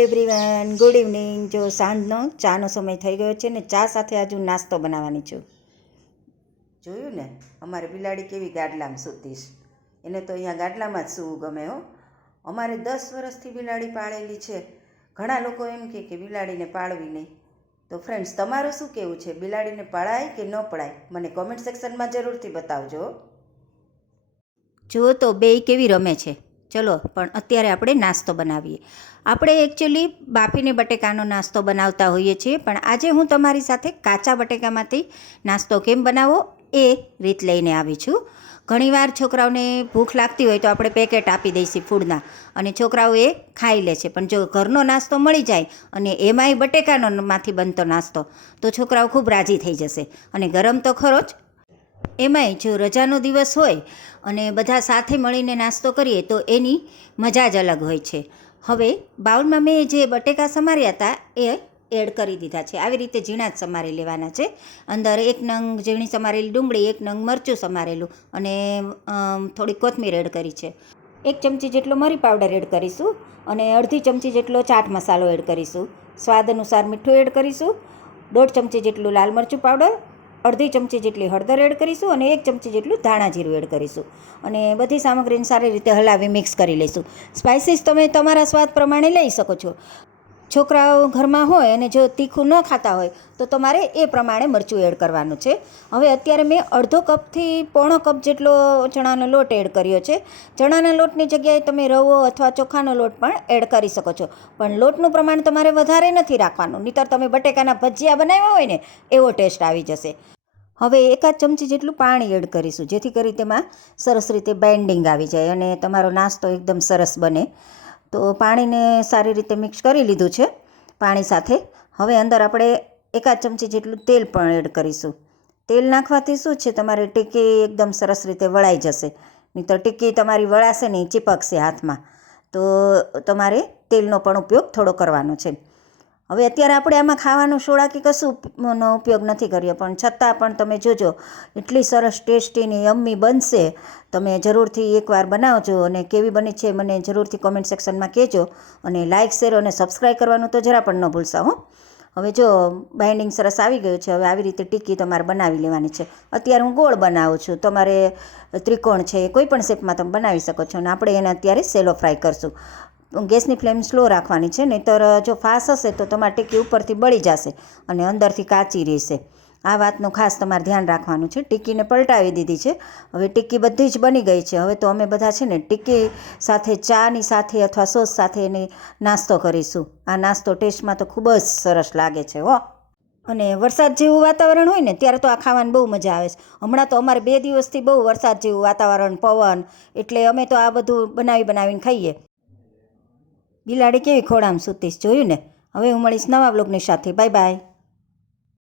Everyone, good evening. જો સાંજનો ચાનો સમય થઈ ગયો છે ને ચા સાથે આજુ નાસ્તો બનાવવાની છું. જોયું ને, અમારે બિલાડી કેવી ગાડલામાં સૂતીશ. એને તો અહીંયા ગાડલામાં જ સૂવું ગમે હો. અમારે 10 વર્ષથી બિલાડી પાળેલી છે. ઘણા લોકો એમ કે બિલાડીને પાળવી નહીં. તો ફ્રેન્ડ્સ, તમારું શું કહેવું છે? બિલાડીને પાળાય કે ન પાળાય? મને કોમેન્ટ સેક્શનમાં જરૂરથી બતાવજો. જુઓ તો બેય કેવી રમે છે. ચલો, પણ અત્યારે આપણે નાસ્તો બનાવીએ. આપણે એકચ્યુઅલી બાફીને બટેકાનો નાસ્તો બનાવતા હોઈએ છીએ, પણ આજે હું તમારી સાથે કાચા બટેકામાંથી નાસ્તો કેમ બનાવવો એ રીત લઈને આવી છું. ઘણીવાર છોકરાઓને ભૂખ લાગતી હોય તો આપણે પેકેટ આપી દઈશું ફૂડના, અને છોકરાઓ એ ખાઈ લે છે. પણ જો ઘરનો નાસ્તો મળી જાય અને એમાંય બટેકાનોમાંથી બનતો નાસ્તો, તો છોકરાઓ ખૂબ રાજી થઈ જશે. અને ગરમ તો ખરો જ. એમાંય જો રજાનો દિવસ હોય અને બધા સાથે મળીને નાસ્તો કરીએ તો એની મજા જ અલગ હોય છે. હવે બાઉલમાં મેં જે બટેકા સમાર્યા હતા એ એડ કરી દીધા છે. આવી રીતે ઝીણા જ સમારી લેવાના છે. અંદર 1 નંગ ઝીણી સમારેલી ડુંગળી, 1 નંગ મરચું સમારેલું અને થોડી કોથમીર એડ કરી છે. 1 ચમચી જેટલો મરી પાવડર એડ કરીશું અને અડધી ચમચી જેટલો ચાટ મસાલો એડ કરીશું. સ્વાદ અનુસાર મીઠું એડ કરીશું. 1.5 ચમચી જેટલું લાલ મરચું પાવડર, અડધી ચમચી જેટલી હળદર એડ કરીશું અને 1 ચમચી જેટલું ધાણા જીરું એડ કરીશું. અને બધી સામગ્રીને સારી રીતે હલાવી મિક્સ કરી લઈશું. સ્પાઇસીસ તમે તમારા સ્વાદ પ્રમાણે લઈ શકો છો. છોકરાઓ ઘરમાં હોય અને જો તીખું ન ખાતા હોય તો તમારે એ પ્રમાણે મરચું એડ કરવાનું છે. હવે અત્યારે મેં અડધો કપથી પોણો કપ જેટલો ચણાનો લોટ એડ કર્યો છે. ચણાના લોટની જગ્યાએ તમે રવો અથવા ચોખાનો લોટ પણ એડ કરી શકો છો. પણ લોટનું પ્રમાણ તમારે વધારે નથી રાખવાનું, નહીંતર તમે બટેકાના ભજીયા બનાવ્યા હોય ને એવો ટેસ્ટ આવી જશે. હવે 1 ચમચી જેટલું પાણી એડ કરીશું, જેથી કરી તેમાં સરસ રીતે બાઇન્ડિંગ આવી જાય અને તમારો નાસ્તો એકદમ સરસ બને. તો પાણીને સારી રીતે મિક્સ કરી લીધું છે પાણી સાથે. હવે અંદર આપણે 1 ચમચી જેટલું તેલ પણ એડ કરીશું. તેલ નાખવાથી શું છે, તમારી ટીક્કી એકદમ સરસ રીતે વળાઈ જશે. નહીંતર ટીક્કી તમારી વળાશે નહીં, ચીપકશે હાથમાં. તો તમારે તેલનો પણ ઉપયોગ થોડો કરવાનો છે. હવે અત્યારે આપણે આમાં ખાવાનું સોડા કે કશુંનો ઉપયોગ નથી કર્યો, પણ છતાં પણ તમે જોજો એટલી સરસ ટેસ્ટીની યમ્મી બનશે. તમે જરૂરથી એકવાર બનાવજો અને કેવી બની છે મને જરૂરથી કોમેન્ટ સેક્શનમાં કહેજો. અને લાઇક, શેર અને સબસ્ક્રાઈબ કરવાનું તો જરા પણ ન ભૂલશો હો. હવે જો બાઇન્ડિંગ સરસ આવી ગયું છે. હવે આવી રીતે ટીક્કી તમારે બનાવી લેવાની છે. અત્યારે હું ગોળ બનાવું છું, તમારે ત્રિકોણ છે, કોઈ પણ શેપમાં તમે બનાવી શકો છો. અને આપણે એને અત્યારે સેલો ફ્રાય કરશું. ગેસની ફ્લેમ સ્લો રાખવાની છે, નહીંતર જો ફાસ્ટ હશે તો તમારી ટીક્કી ઉપરથી બળી જશે અને અંદરથી કાચી રહેશે. આ વાતનું ખાસ તમારે ધ્યાન રાખવાનું છે. ટીક્કીને પલટાવી દીધી છે. હવે ટીક્કી બધી જ બની ગઈ છે. હવે તો અમે બધા છે ને ટીક્કી સાથે ચાની સાથે અથવા સોસ સાથે એને નાસ્તો કરીશું. આ નાસ્તો ટેસ્ટમાં તો ખૂબ જ સરસ લાગે છે હો. અને વરસાદ જેવું વાતાવરણ હોય ને ત્યારે તો આ ખાવાની બહુ મજા આવે છે. હમણાં તો અમારે 2 દિવસથી બહુ વરસાદ જેવું વાતાવરણ, પવન, એટલે અમે તો આ બધું બનાવીને ખાઈએ. બિલાડી કેવી ખોળામાં સૂતીશ, જોયું ને. હવે હું મળીશ નવા બ્લોગની સાથે. Bye bye.